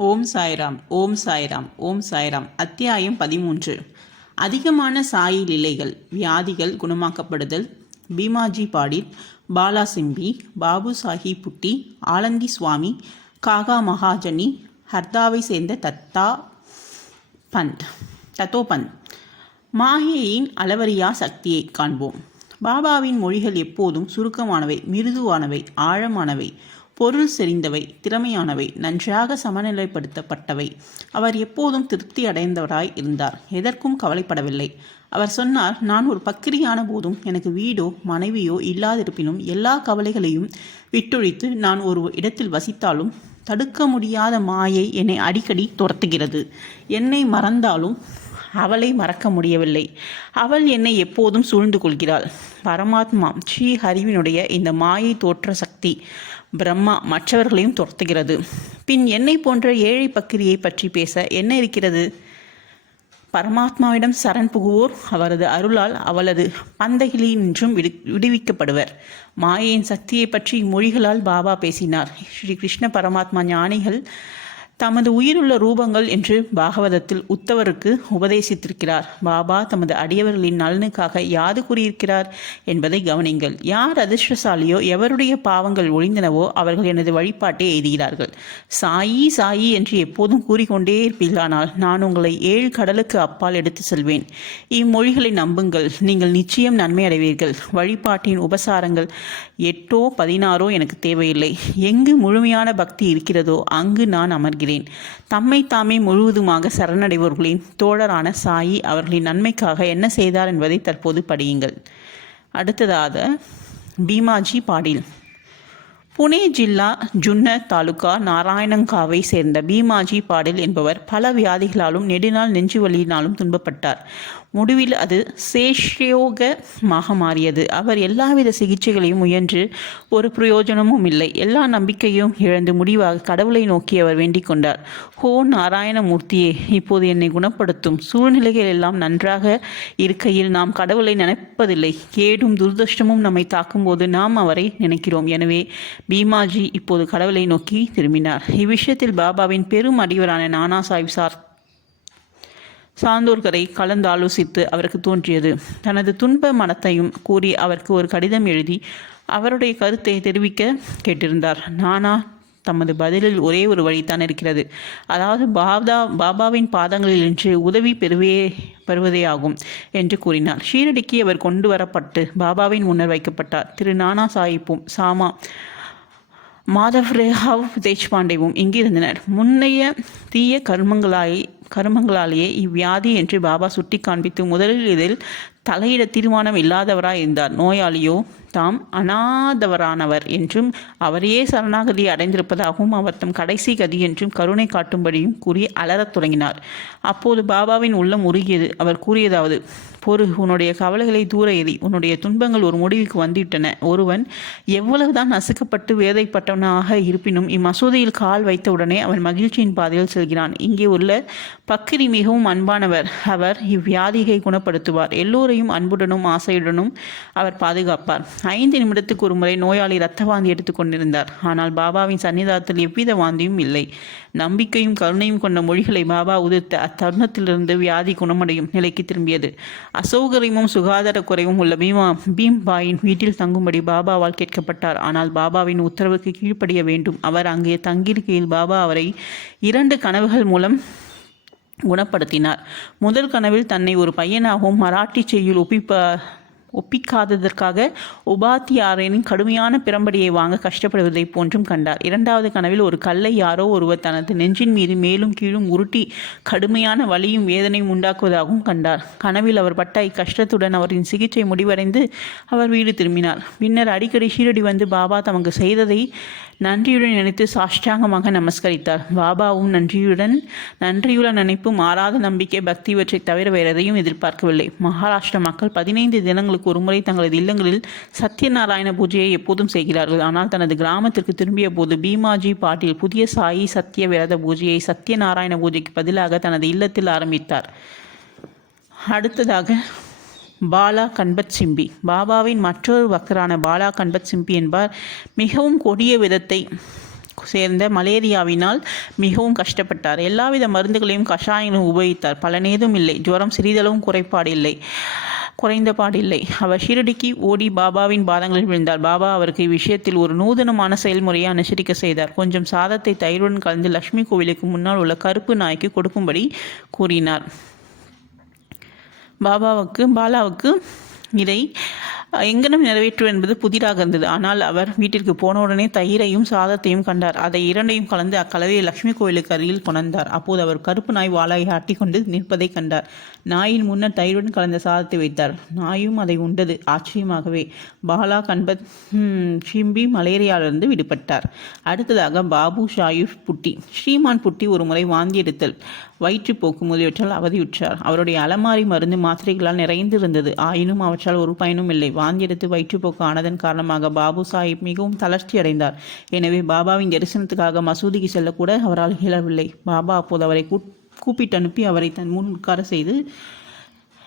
ஓம் சாய்ராம் ஓம் சாய்ராம் ஓம் சாய்ராம். அத்தியாயம் பதிமூன்று. அதிகமான சாயி லீலைகள் வியாதிகள் குணமாக்கப்படுதல். பீமாஜி பாடில் பாலா சிம்பி பாபு சாஹி புட்டி ஆலந்தி சுவாமி காகா மகாஜனி ஹர்தாவை சேர்ந்த தத்தா பந்த் தத்தோ பந்த். மாயையின் அளவறியா சக்தியை காண்போம். பாபாவின் மொழிகள் எப்போதும் சுருக்கமானவை மிருதுவானவை ஆழமானவை. பொருள் செறிந்தவை திறமையானவை நன்றாக சமநிலைப்படுத்தப்பட்டவை. அவர் எப்போதும் திருப்தி அடைந்தவராய் இருந்தார். எதற்கும் கவலைப்படவில்லை. அவர் சொன்னார் நான் ஒரு பக்கிரியான போதும் எனக்கு வீடோ மனைவியோ இல்லாதிருப்பினும் எல்லா கவலைகளையும் விட்டொழித்து நான் ஒரு இடத்தில் வசித்தாலும் தடுக்க முடியாத மாயை என்னை அடிக்கடி துரத்துகிறது. என்னை மறந்தாலும் அவளை மறக்க முடியவில்லை. அவள் என்னை எப்போதும் சூழ்ந்து கொள்கிறாள். பரமாத்மா ஸ்ரீ ஹரிவினுடைய இந்த மாயை தோற்ற சக்தி பிரம்மா மற்றவர்களையும் துரத்துகிறது. பின் என்னை போன்ற ஏழை பக்கிரியை பற்றி பேச என்ன இருக்கிறது? பரமாத்மாவிடம் சரண் புகுவோர் அவரது அருளால் அவளது பந்தகிலி நின்றும் விடு விடுவிக்கப்படுவர். மாயையின் சக்தியை பற்றி மொழிகளால் பாபா பேசினார். ஸ்ரீ கிருஷ்ண பரமாத்மா ஞானிகள் தமது உயிருள்ள ரூபங்கள் என்று பாகவதத்தில் உத்தவருக்கு உபதேசித்திருக்கிறார். பாபா தமது அடியவர்களின் நலனுக்காக யாது கூறியிருக்கிறார் என்பதை கவனிங்கள். யார் அதிர்ஷ்டசாலியோ எவருடைய பாவங்கள் ஒழிந்தனவோ அவர்கள் எனது வழிபாட்டை எய்துகிறார்கள். சாயி சாயி என்று எப்போதும் கூறிக்கொண்டே இருப்பீர்களானால் நான் உங்களை ஏழு கடலுக்கு அப்பால் எடுத்து செல்வேன். இம்மொழிகளை நம்புங்கள். நீங்கள் நிச்சயம் நன்மை அடைவீர்கள். வழிபாட்டின் உபசாரங்கள் எட்டோ பதினாறோ எனக்கு தேவையில்லை. எங்கு முழுமையான பக்தி இருக்கிறதோ அங்கு நான் அமர்கிறேன். தம்மை தாமே முழுவதுமாக சரணடைபவர்களின் தோழரான சாயி அவர்களின் நன்மைக்காக என்ன செய்தார் என்பதை தற்போது படியுங்கள். அடுத்ததாக பீமாஜி பாடில். புனே ஜில்லா ஜுன்ன தாலுகா நாராயணங்காவை சேர்ந்த பீமாஜி பாடில் என்பவர் பல வியாதிகளாலும் நெடுநாள் நெஞ்சு வலியினாலும் துன்பப்பட்டார். முடிவில் அது சேஷ்யோகமாக மாறியது அவர் எல்லாவித சிகிச்சைகளையும் முயன்று ஒரு பிரயோஜனமும் இல்லை. எல்லா நம்பிக்கையும் இழந்து முடிவாக கடவுளை நோக்கி அவர் வேண்டிக் கொண்டார். ஹோ நாராயணமூர்த்தியே இப்போது என்னை குணப்படுத்தும். சூழ்நிலைகள் எல்லாம் நன்றாக இருக்கையில் நாம் கடவுளை நினைப்பதில்லை. கேடும் துர்தஷ்டமும் நம்மை தாக்கும்போது நாம் அவரை நினைக்கிறோம். எனவே பீமாஜி இப்போது கடவுளை நோக்கி திரும்பினார். இவ்விஷயத்தில் பாபாவின் பெரும் அடிவரான நானா சாஹிப் சார் சாந்தோர்கரை கலந்தாலோசித்து அவருக்கு தோன்றியது. தனது துன்ப மனத்தையும் கூறி அவருக்கு ஒரு கடிதம் எழுதி அவருடைய கருத்தை தெரிவிக்க கேட்டிருந்தார். நானா தமது பதிலில் ஒரே ஒரு வழிதான் இருக்கிறது. அதாவது பாபா பாபாவின் பாதங்களில் நின்று உதவி பெறுவே பெறுவதே ஆகும் என்று கூறினார். ஷீரடிக்கு அவர் கொண்டு வரப்பட்டு பாபாவின் முன்னர் வைக்கப்பட்டார். திரு. நானா சாஹிப்பும் சாமா மாதவ் ரேஹாவ் தேஷ்பாண்டேவும் இங்கிருந்தனர். முன்னைய தீய கர்மங்களாய் கர்மங்களாலேயே இவ்வியாதி என்று பாபா சுட்டி காண்பித்து முதலில் இதில் தலையிட தீர்மானம் இல்லாதவராய் இருந்தார் நோயாளியோ தாம் அனாதவரானவர் என்றும் அவரையே சரணாகதி அடைந்திருப்பதாகவும் அவர் தம் கடைசி கதி என்றும் கருணை காட்டும்படியும் கூறி அலறத் தொடங்கினார். அப்போது பாபாவின் உள்ளம் உருகியது. அவர் கூறியதாவது பொறு உன்னுடைய கவலைகளை தூர எறி உன்னுடைய துன்பங்கள் ஒரு முடிவுக்கு வந்துவிட்டன. ஒருவன் எவ்வளவுதான் நசுக்கப்பட்டு வேதைப்பட்டவனாக இருப்பினும் இம்மசூதியில் கால் வைத்தவுடனே அவன் மகிழ்ச்சியின் பாதையில் செல்கிறான். இங்கே உள்ள பக்கிரி மிகவும் அன்பானவர். அவர் இவ்வியாதியை குணப்படுத்துவார். எல்லோரையும் அன்புடனும் ஆசையுடனும் அவர் பாதுகாப்பார். ஐந்து நிமிடத்துக்கு ஒரு முறை நோயாளி இரத்த வாந்தி எடுத்துக்கொண்டிருந்தார் ஆனால் பாபாவின் சன்னிதானத்தில் எவ்வித வாந்தியும் இல்லை. நம்பிக்கையும் கருணையும் கொண்ட மொழிகளை பாபா உதிர்த்த அத்தருணத்திலிருந்து வியாதி குணமடையும் நிலைக்கு திரும்பியது. அசௌகரியமும் சுகாதார குறைவும் உள்ள பீமா பீம்பாயின் வீட்டில் தங்கும்படி பாபாவால் கேட்கப்பட்டார். ஆனால் பாபாவின் உத்தரவுக்கு கீழ்ப்படிய வேண்டும். அவர் அங்கே தங்கியிருக்கையில் பாபா அவரை இரண்டு கனவுகள் மூலம் குணப்படுத்தினார். முதல் கனவில் தன்னை ஒரு பையனாகவும் மராட்டி செய்யுள் ஒப்பிப்ப ஒப்பிக்காததற்காக உபாத்தியாரின் கடுமையான பிரம்படியை வாங்க கஷ்டப்படுவதை போன்றும் கண்டார். இரண்டாவது கனவில் ஒரு கல்லை யாரோ ஒருவர் தனது நெஞ்சின் மீது மேலும் கீழும் உருட்டி கடுமையான வலியும் வேதனையும் உண்டாக்குவதாகவும் கண்டார். கனவில் அவர் பட்ட இக்கஷ்டத்துடன் அவரின் சிகிச்சை முடிவடைந்து அவர் வீடு திரும்பினார். பின்னர் அடிக்கடி ஷீரடி வந்து பாபா தமக்கு செய்ததை நன்றியுடன் நினைத்து சாஷ்டாங்கமாக நமஸ்கரித்தார். பாபாவும் நன்றியுடன் நன்றியுள்ள நினைப்பும் ஆறாத நம்பிக்கை பக்தி இவற்றை தவிர வேறு எதையும் எதிர்பார்க்கவில்லை. மகாராஷ்டிர மக்கள் பதினைந்து தினங்களுக்கு ஒருமுறை தங்களது இல்லங்களில் சத்யநாராயண பூஜையை எப்போதும் செய்கிறார்கள். ஆனால் தனது கிராமத்திற்கு திரும்பிய போது பீமாஜி பாட்டில் புதிய சாயி சத்திய விரத பூஜையை சத்யநாராயண பூஜைக்கு பதிலாக தனது இல்லத்தில் ஆரம்பித்தார். அடுத்ததாக பாலா கண்பத் சிம்பி பாபாவின் மற்றொரு பக்தரான பாலா கண்பத் சிம்பி என்பார். மிகவும் கொடிய விதத்தை சேர்ந்த மலேரியாவினால் மிகவும் கஷ்டப்பட்டார். எல்லாவித மருந்துகளையும் கஷாயங்களும் உபயோகித்தார். பலனேதும் இல்லை. ஜுரம் சிறிதளவும் குறைபாடு இல்லை. குறைந்த பாடில்லை அவர் ஷீரடிக்கு ஓடி பாபாவின் பாதங்களில் விழுந்தார். பாபா அவருக்கு இவ்விஷயத்தில் ஒரு நூதனமான செயல்முறையை அனுசரிக்க செய்தார். கொஞ்சம் சாதத்தை தயிருடன் கலந்து லட்சுமி கோவிலுக்கு முன்னால் உள்ள கருப்பு நாய்க்கு கொடுக்கும்படி கூறினார். பாபாவுக்கு பாலாவுக்கு இதை எங்கனம் நிறைவேற்று என்பது புதிராக இருந்தது. ஆனால் அவர் வீட்டிற்கு போனவுடனே தயிரையும் சாதத்தையும் கண்டார். அதை இரண்டையும் கலந்து அக்கலவையை லட்சுமி கோயிலுக்கு அருகில் கொணர்ந்தார். அப்போது அவர் கருப்பு நாய் வாளாய் ஆட்டிக்கொண்டு நிற்பதை கண்டார். நாயின் முன்னர் தயிருடன் கலந்த சாதத்தை வைத்தார். நாயும் அதை உண்டது. ஆச்சரியமாகவே பாலா கண்பத் ஷிம்பி மலேரியாவிலிருந்து விடுபட்டார். அடுத்ததாக பாபு ஷாயுஷ் புட்டி. ஸ்ரீமான் புட்டி ஒரு முறை வாந்தி எடுத்தல் வயிற்றுப்போக்கு முதலியவற்றால் அவதியுற்றார். அவருடைய அலமாரி மருந்து மாத்திரைகளால் நிறைந்திருந்தது. ஆயினும் அவற்றால் ஒரு பயனும் இல்லை. வாந்தி எடுத்து வயிற்றுப்போக்கு ஆனதன் காரணமாக பாபு சாஹிப் மிகவும் தளர்ச்சி அடைந்தார். எனவே பாபாவின் தரிசனத்துக்காக மசூதிக்கு செல்லக்கூட அவரால் இயலவில்லை. பாபா அப்போது அவரை கூப்- கூப்பிட்டு அனுப்பி அவரை தன் முன் உட்கார செய்து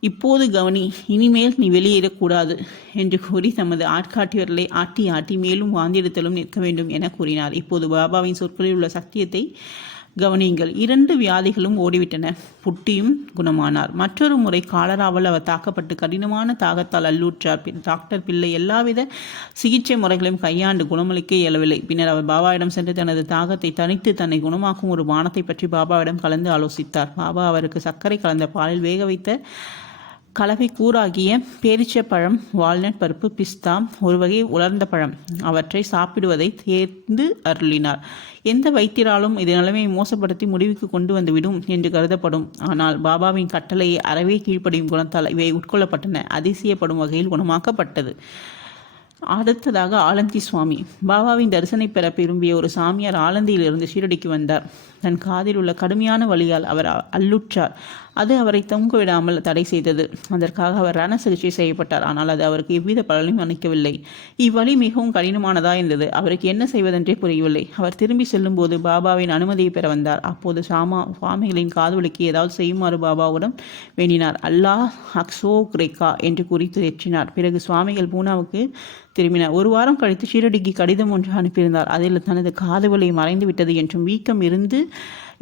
இப்போது கவனி இனிமேல் நீ வெளியேறக்கூடாது என்று கூறி தமது ஆட்காட்டியவர்களை ஆட்டி ஆட்டி மேலும் வாந்தியெடுத்தலும் நிற்க வேண்டும் என கூறினார். இப்போது பாபாவின் சொற்களில் உள்ள சத்தியத்தை கவனியுங்கள். இரண்டு வியாதிகளும் ஓடிவிட்டன. புட்டியும் குணமானார். மற்றொரு முறை காலராவல் அவர் தாக்கப்பட்டு கடினமான தாகத்தால் அல்லூற்றார். பின் டாக்டர் பிள்ளை எல்லாவித சிகிச்சை முறைகளையும் கையாண்டு குணமளிக்க இயலவில்லை. பின்னர் அவர் பாபாவிடம் சென்று தனது தாகத்தை தனித்து தன்னை குணமாக்கும் ஒரு பானத்தை பற்றி பாபாவிடம் கலந்து ஆலோசித்தார். பாபா அவருக்கு சர்க்கரை கலந்த பாலில் வேக வைத்த கலவை கூறாகிய பேரிச்சப்பழம் வால்நட் பருப்பு பிஸ்தா ஒரு வகை உலர்ந்த பழம். அவற்றை சாப்பிடுவதை தேர்ந்து அருளினார். எந்த வைத்தியராலும் இது நிலைமையை மோசப்படுத்தி முடிவுக்கு கொண்டு வந்துவிடும் என்று கருதப்படும். ஆனால் பாபாவின் கட்டளையை அறவே கீழ்ப்படியும் குணத்தால் இவை உட்கொள்ளப்பட்டன. அதிசயப்படும் வகையில் குணமாக்கப்பட்டது. அடுத்ததாக ஆலந்தி சுவாமி. பாபாவின் தரிசனை பெற விரும்பிய ஒரு சாமியார் ஆலந்தியிலிருந்து ஷீரடிக்கு வந்தார். தன் காதில் உள்ள கடுமையான வழியால் அவர் அல்லுற்றார் அது அவரை தொங்க விடாமல் தடை செய்தது. அதற்காக அவர் ரண சிகிச்சை செய்யப்பட்டார். ஆனால் அது அவருக்கு எவ்வித பலனையும் அளிக்கவில்லை. இவ்வழி மிகவும் கடினமானதா இருந்தது. அவருக்கு என்ன செய்வதென்றே புரியவில்லை. அவர் திரும்பி செல்லும்போது பாபாவின் அனுமதியை பெற வந்தார். அப்போது சாமா சுவாமிகளின் காதுவலிக்கு ஏதாவது செய்யுமாறு பாபாவுடன் வேண்டினார். அல்லாஹ் அக்ஸோ கிரேக்கா என்று குறித்து ஏற்றினார் பிறகு சுவாமிகள் பூனாவுக்கு திரும்பினார். ஒரு வாரம் கழித்து ஷீரடிக்கு கடிதம் ஒன்று அனுப்பியிருந்தார். அதில் தனது காதுவலி மறைந்து விட்டது என்றும் வீக்கம் இருந்து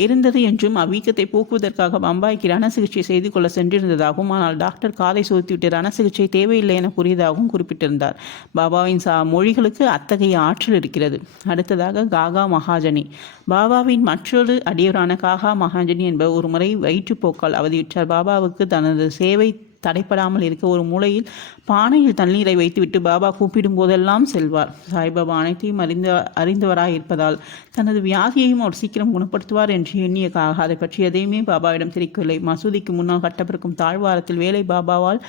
இருந்தது என்றும் அவ்வீக்கத்தை போக்குவதற்காக பம்பாய்க்கு ரண சிகிச்சை செய்து கொள்ள சென்றிருந்ததாகவும் ஆனால் டாக்டர் காதை சோதித்துவிட்டு ரண சிகிச்சை தேவையில்லை என கூறியதாகவும் குறிப்பிட்டிருந்தார். பாபாவின் சா மொழிகளுக்கு அத்தகைய ஆற்றல் இருக்கிறது. அடுத்ததாக காகா மகாஜனி. பாபாவின் மற்றொரு அடியோரான காகா மகாஜனி என்பவர் ஒரு முறை வயிற்றுப்போக்கால் அவதியுற்றார். பாபாவுக்கு தனது சேவை தடைப்படாமல் இருக்க ஒரு மூலையில் பானையில் தண்ணீரை வைத்துவிட்டு பாபா கூப்பிடும் போதெல்லாம் செல்வார். சாய்பாபா அனைத்தையும் அறிந்த அறிந்தவராக இருப்பதால் தனது வியாதியையும் அவர் சீக்கிரம் குணப்படுத்துவார் என்று எண்ணிய காக அதை பற்றி எதையுமே பாபாவிடம் தெரிவிக்கவில்லை. மசூதிக்கு முன்னால் கட்டப்பிருக்கும் தாழ்வாரத்தில் வேலை பாபாவால்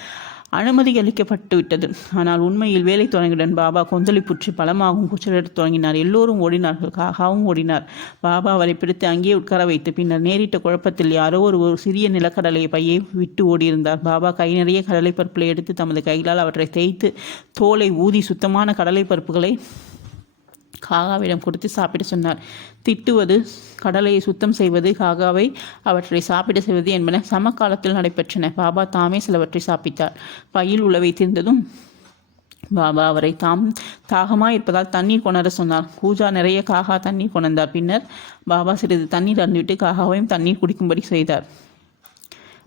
அனுமதி அளிக்கப்பட்டு விட்டது. ஆனால் உண்மையில் வேலை தொடங்கியுடன் பாபா கொந்தளிப்புற்று பலமாகவும் கூச்சலிடத் தொடங்கினார். எல்லோரும் ஓடினார்கள். காகாவும் ஓடினார். பாபா அவரை பிடித்து அங்கேயே உட்கார வைத்து பின்னர் நேரிட்ட குழப்பத்தில் யாரோ ஒரு ஒரு சிறிய நிலக்கடலை பையை விட்டு ஓடியிருந்தார். பாபா கை நிறைய கடலை பருப்புகளை எடுத்து தமது கைகளால் அவற்றை தேய்த்து தோலை ஊதி சுத்தமான கடலை பருப்புகளை காகாவிடம் கொடுத்து சாப்பிட சொன்னார். திட்டுவது கடலையை சுத்தம் செய்வது காகாவை அவற்றை சாப்பிட செய்வது என்பன சமகாலத்தில் நடைபெற்றன. பாபா தாமே சிலவற்றை சாப்பிட்டார். பையில் உள்ள வைத்திருந்ததும் பாபா அவரை தாம் தாகமாக இருப்பதால் தண்ணீர் கொணர சொன்னார். பூஜா நிறைய காகா தண்ணீர் கொணர்ந்தார். பின்னர் பாபா சிறிது தண்ணீர் அருந்துவிட்டு காகாவையும் தண்ணீர் குடிக்கும்படி செய்தார்.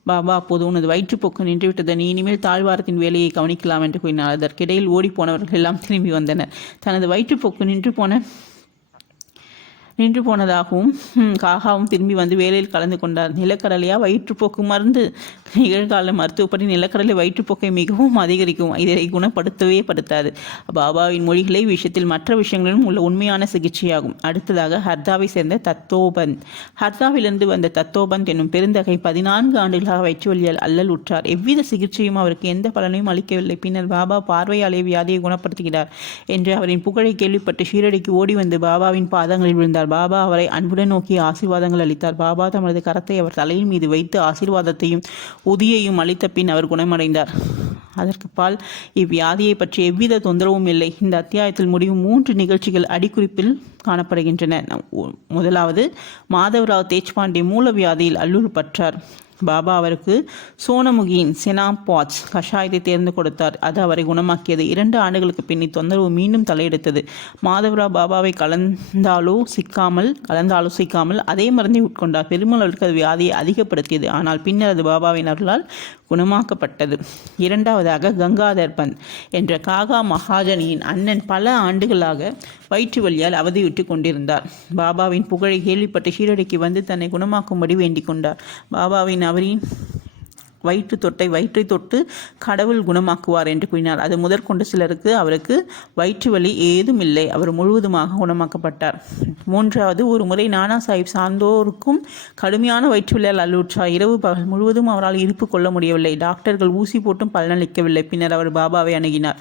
பாபா அப்போது உனது வயிற்றுப்போக்கு நின்றுவிட்டது. நீ இனிமேல் தாழ்வாரத்தின் வேலையை கவனிக்கலாம் என்று கூறினார். அதற்கிடையில் ஓடிப்போனவர்கள் எல்லாம் திரும்பி வந்தனர். தனது வயிற்றுப்போக்கு நின்று போன நின்று போனதாகவும் காகாவும் திரும்பி வந்து வேலையில் கலந்து கொண்டார். நிலக்கடலையா? வயிற்றுப்போக்கு மருந்து. நிகழ்கால மருத்துவப்படி நிலக்கடலை வயிற்றுப்போக்கை மிகவும் அதிகரிக்கும். இதை குணப்படுத்தவே படுத்தாது. பாபாவின் மொழிகளை விஷயத்தில் மற்ற விஷயங்களிலும் உள்ள உண்மையான சிகிச்சையாகும். அடுத்ததாக ஹர்தாவை சேர்ந்த தத்தோபந்த் ஹர்தாவிலிருந்து வந்த தத்தோபந்த் என்னும் பெருந்தகை பதினான்கு ஆண்டுகளாக வயிற்றுவலியால் அல்லல் உற்றார். எவ்வித சிகிச்சையும் அவருக்கு எந்த பலனையும் அளிக்கவில்லை. பின்னர் பாபா பார்வையாலே வியாதியை குணப்படுத்துகிறார் என்று அவரின் புகழை கேள்விப்பட்டு ஷீரடிக்கு ஓடி வந்து பாபாவின் பாதங்களில் விழுந்தார். பாபா அவரை அன்புடன் நோக்கி ஆசீர்வாதங்கள் அளித்தார். பாபா தமது கரத்தை அவர் தலையின் மீது வைத்து ஆசீர்வாதத்தையும் உதியையும் அளித்த பின் அவர் குணமடைந்தார். அதற்கு பால் இவ்வியாதியை பற்றி எவ்வித தொந்தரவும் இல்லை. இந்த அத்தியாயத்தில் முடிவு மூன்று நிகழ்ச்சிகள் அடிக்குறிப்பில் காணப்படுகின்றன. முதலாவது மாதவராவ் தேஜ்பாண்டே மூல வியாதியில் அல்லூர் பற்றார். பாபா அவருக்கு சோனமுகியின் செனா பாட்ஸ் கஷாயத்தை தேர்ந்து கொடுத்தார். அது அவரை குணமாக்கியது. இரண்டு ஆண்டுகளுக்கு பின் தொந்தரவு மீண்டும் தலையெடுத்தது. மாதவராவ் பாபாவை கலந்தாலோ சிக்காமல் கலந்தாலோ சிக்காமல் அதே மருந்தை உட்கொண்டார். பெருமளவிற்கு அது வியாதியை அதிகப்படுத்தியது. ஆனால் பின்னர் அது பாபாவின் அருளால் குணமாக்கப்பட்டது. இரண்டாவதாக கங்காதர் பந்த் என்ற காகா மகாஜனியின் அண்ணன் பல ஆண்டுகளாக வயிற்று வழியால் அவதியுற்று கொண்டிருந்தார். பாபாவின் புகழை கேள்விப்பட்டு ஷீரடிக்கு வந்து தன்னை குணமாக்கும்படி வேண்டிக் கொண்டார். பாபாவின் அவரின் வயிற்று தொட்டை வயிற்றை தொட்டு கடவுள் குணமாக்குவார் என்று கூறினார். அது முதற்கொண்டு சிலருக்கு அவருக்கு வயிற்று வலி ஏதும் இல்லை. அவர் முழுவதுமாக குணமாக்கப்பட்டார். மூன்றாவது ஒரு முறை நானா சாஹிப் சார்ந்தோருக்கும் கடுமையான வயிற்று வலியால் அல்லுற்றார் இரவு பகல் முழுவதும் அவரால் இருப்பு கொள்ள முடியவில்லை. டாக்டர்கள் ஊசி போட்டும் பலனளிக்கவில்லை. பின்னர் அவர் பாபாவை அணுகினார்.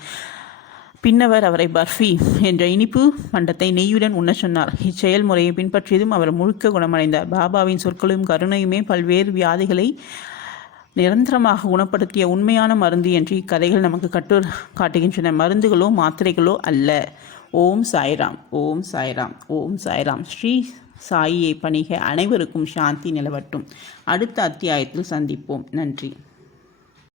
பின்னவர் அவரை பர்ஃபி என்ற இனிப்பு பண்டத்தை நெய்யுடன் உண்ண சொன்னார். இச்செயல்முறையை பின்பற்றியதும் அவர் முழுக்க குணமடைந்தார். பாபாவின் சொற்களும் கருணையுமே பல்வேறு வியாதிகளை நிரந்தரமாக குணப்படுத்திய உண்மையான மருந்து என்று இக்கதைகள் நமக்கு கட்டு காட்டுகின்றன. மருந்துகளோ மாத்திரைகளோ அல்ல. ஓம் சாய்ராம் ஓம் சாய்ராம் ஓம் சாய்ராம். ஸ்ரீ சாயியை பணிக அனைவருக்கும் சாந்தி நிலவட்டும். அடுத்த அத்தியாயத்தில் சந்திப்போம். நன்றி.